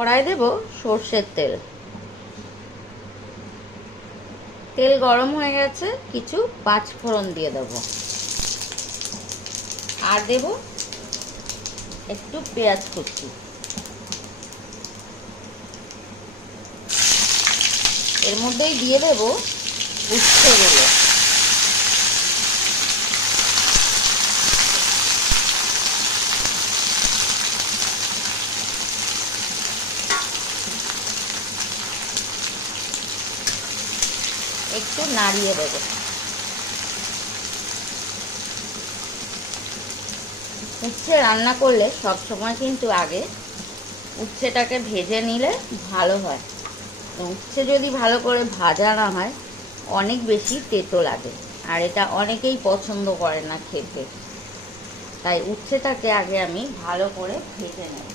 কড়াই দেব সর্ষের তেল। তেল গরম হয়ে গেছে, কিছু পাঁচ ফোড়ন দিয়ে দেব, আর দেব একটু পেঁয়াজ কুচি। এর মধ্যেই দিয়ে দেব উচ্ছেগুলো। একটু নাড়িয়ে দেব। উচ্ছে রান্না করলে সব সময় কিন্তু আগে উচ্ছেটাকে ভেজে নিলে ভালো হয়। উচ্ছে যদি ভালো করে ভাজা না হয় অনেক বেশি তেতো লাগে, আর এটা অনেকেই পছন্দ করে না খেতে। তাই উচ্ছেটাকে আগে আমি ভালো করে ভেজে নেব।